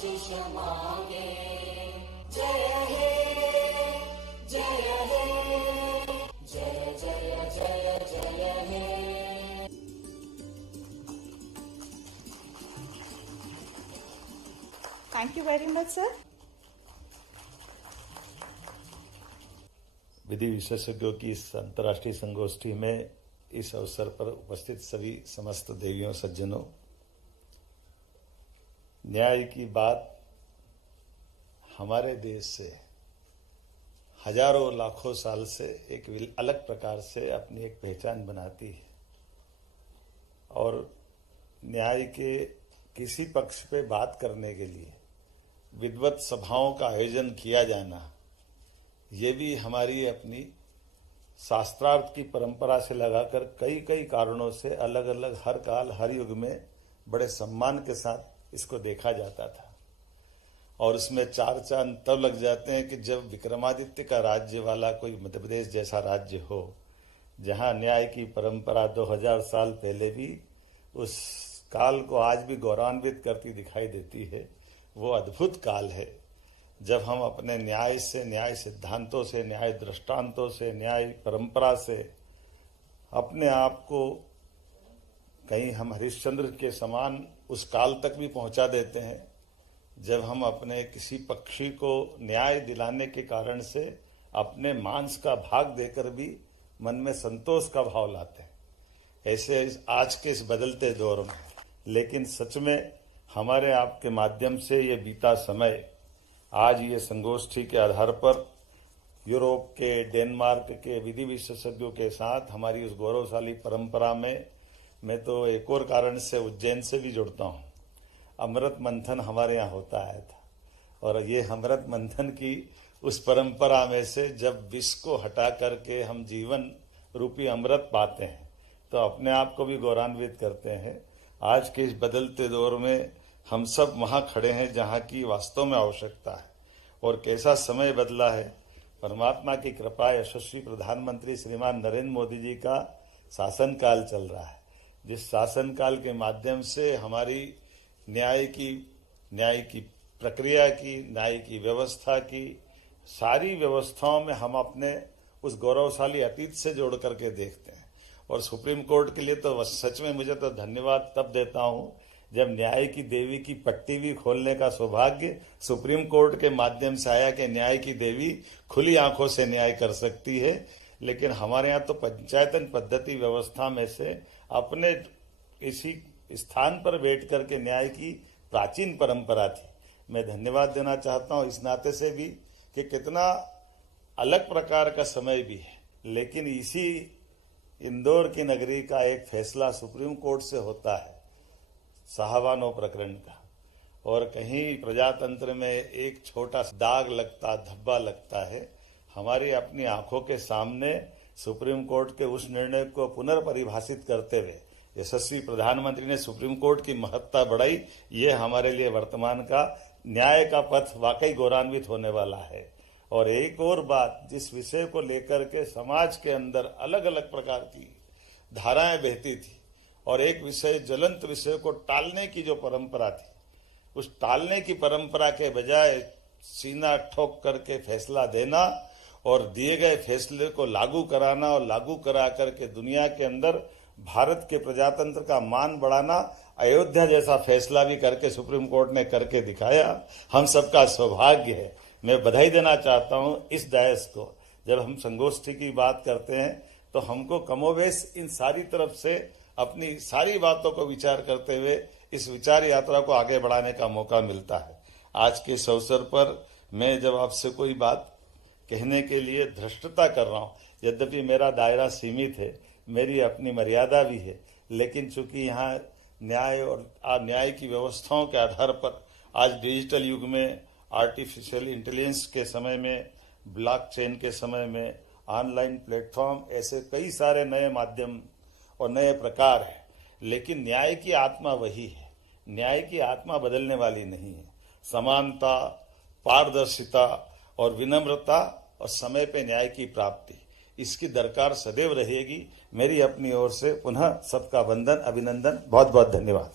आशीष मांगे। जय हे, जय हे, जय जय जय जय हे। Thank you very much, sir. विधि विशेषज्ञों की इस अंतर्राष्ट्रीय संगोष्ठी में इस अवसर पर उपस्थित सभी समस्त देवियों सज्जनों, न्याय की बात हमारे देश से हजारों लाखों साल से एक अलग प्रकार से अपनी एक पहचान बनाती है और न्याय के किसी पक्ष पे बात करने के लिए विद्वत सभाओं का आयोजन किया जाना, ये भी हमारी अपनी शास्त्रार्थ की परंपरा से लगाकर कई कई कारणों से अलग अलग हर काल हर युग में बड़े सम्मान के साथ इसको देखा जाता था। और उसमें चार चांद तब लग जाते हैं कि जब विक्रमादित्य का राज्य वाला कोई मध्य प्रदेश जैसा राज्य हो, जहां न्याय की परंपरा 2000 साल पहले भी उस काल को आज भी गौरवान्वित करती दिखाई देती है। वो अद्भुत काल है जब हम अपने न्याय से, न्याय सिद्धांतों से, न्याय दृष्टांतों से, न्याय परंपरा से अपने आप को कहीं हम हरिश्चंद्र के समान उस काल तक भी पहुंचा देते हैं जब हम अपने किसी पक्षी को न्याय दिलाने के कारण से अपने मांस का भाग देकर भी मन में संतोष का भाव लाते हैं। ऐसे आज के इस बदलते दौर में, लेकिन सच में हमारे आपके माध्यम से ये बीता समय आज ये संगोष्ठी के आधार पर यूरोप के, डेनमार्क के विधि विशेषज्ञों के साथ हमारी उस गौरवशाली परंपरा में मैं तो एक और कारण से उज्जैन से भी जुड़ता हूँ। अमृत मंथन हमारे यहाँ होता आया था और ये अमृत मंथन की उस परंपरा में से जब विष को हटा करके हम जीवन रूपी अमृत पाते हैं तो अपने आप को भी गौरवान्वित करते हैं। आज के इस बदलते दौर में हम सब वहाँ खड़े हैं जहाँ की वास्तव में आवश्यकता है और कैसा समय बदला है। परमात्मा की कृपा, यशस्वी प्रधानमंत्री श्रीमान नरेंद्र मोदी जी का शासनकाल चल रहा है, जिस शासनकाल के माध्यम से हमारी न्याय की प्रक्रिया की, न्याय की व्यवस्था की सारी व्यवस्थाओं में हम अपने उस गौरवशाली अतीत से जोड़ करके देखते हैं। और सुप्रीम कोर्ट के लिए तो सच में मुझे तो धन्यवाद तब देता हूँ जब न्याय की देवी की पट्टी भी खोलने का सौभाग्य सुप्रीम कोर्ट के माध्यम से आया कि न्याय की देवी खुली आंखों से न्याय कर सकती है। लेकिन हमारे यहाँ तो पंचायतन पद्धति व्यवस्था में से अपने इसी स्थान पर बैठ करके न्याय की प्राचीन परंपरा थी। मैं धन्यवाद देना चाहता हूँ इस नाते से भी कि कितना अलग प्रकार का समय भी है, लेकिन इसी इंदौर की नगरी का एक फैसला सुप्रीम कोर्ट से होता है साहबानो प्रकरण का, और कहीं प्रजातंत्र में एक छोटा दाग लगता, धब्बा लगता है। हमारी अपनी आंखों के सामने सुप्रीम कोर्ट के उस निर्णय को पुनर्परिभाषित करते हुए यशस्वी प्रधानमंत्री ने सुप्रीम कोर्ट की महत्ता बढ़ाई। ये हमारे लिए वर्तमान का न्याय का पथ वाकई गौरवान्वित होने वाला है। और एक और बात, जिस विषय को लेकर के समाज के अंदर अलग अलग प्रकार की धाराएं बहती थी और एक विषय, ज्वलंत विषय को टालने की जो परंपरा थी, उस टालने की परंपरा के बजाय सीना ठोक करके फैसला देना और दिए गए फैसले को लागू कराना और लागू करा करके दुनिया के अंदर भारत के प्रजातंत्र का मान बढ़ाना, अयोध्या जैसा फैसला भी करके सुप्रीम कोर्ट ने करके दिखाया। हम सबका सौभाग्य है। मैं बधाई देना चाहता हूं इस दायस को। जब हम संगोष्ठी की बात करते हैं तो हमको कमोवेश इन सारी तरफ से अपनी सारी बातों को विचार करते हुए इस विचार यात्रा को आगे बढ़ाने का मौका मिलता है। आज के इस अवसर पर मैं जब आपसे कोई बात कहने के लिए धृष्टता कर रहा हूँ, यद्यपि मेरा दायरा सीमित है, मेरी अपनी मर्यादा भी है, लेकिन चूंकि यहाँ न्याय और न्याय की व्यवस्थाओं के आधार पर आज डिजिटल युग में, आर्टिफिशियल इंटेलिजेंस के समय में, ब्लॉकचेन के समय में, ऑनलाइन प्लेटफॉर्म, ऐसे कई सारे नए माध्यम और नए प्रकार है, लेकिन न्याय की आत्मा वही है। न्याय की आत्मा बदलने वाली नहीं है। समानता, पारदर्शिता और विनम्रता और समय पे न्याय की प्राप्ति, इसकी दरकार सदैव रहेगी। मेरी अपनी ओर से पुनः सबका वंदन, अभिनंदन, बहुत बहुत धन्यवाद।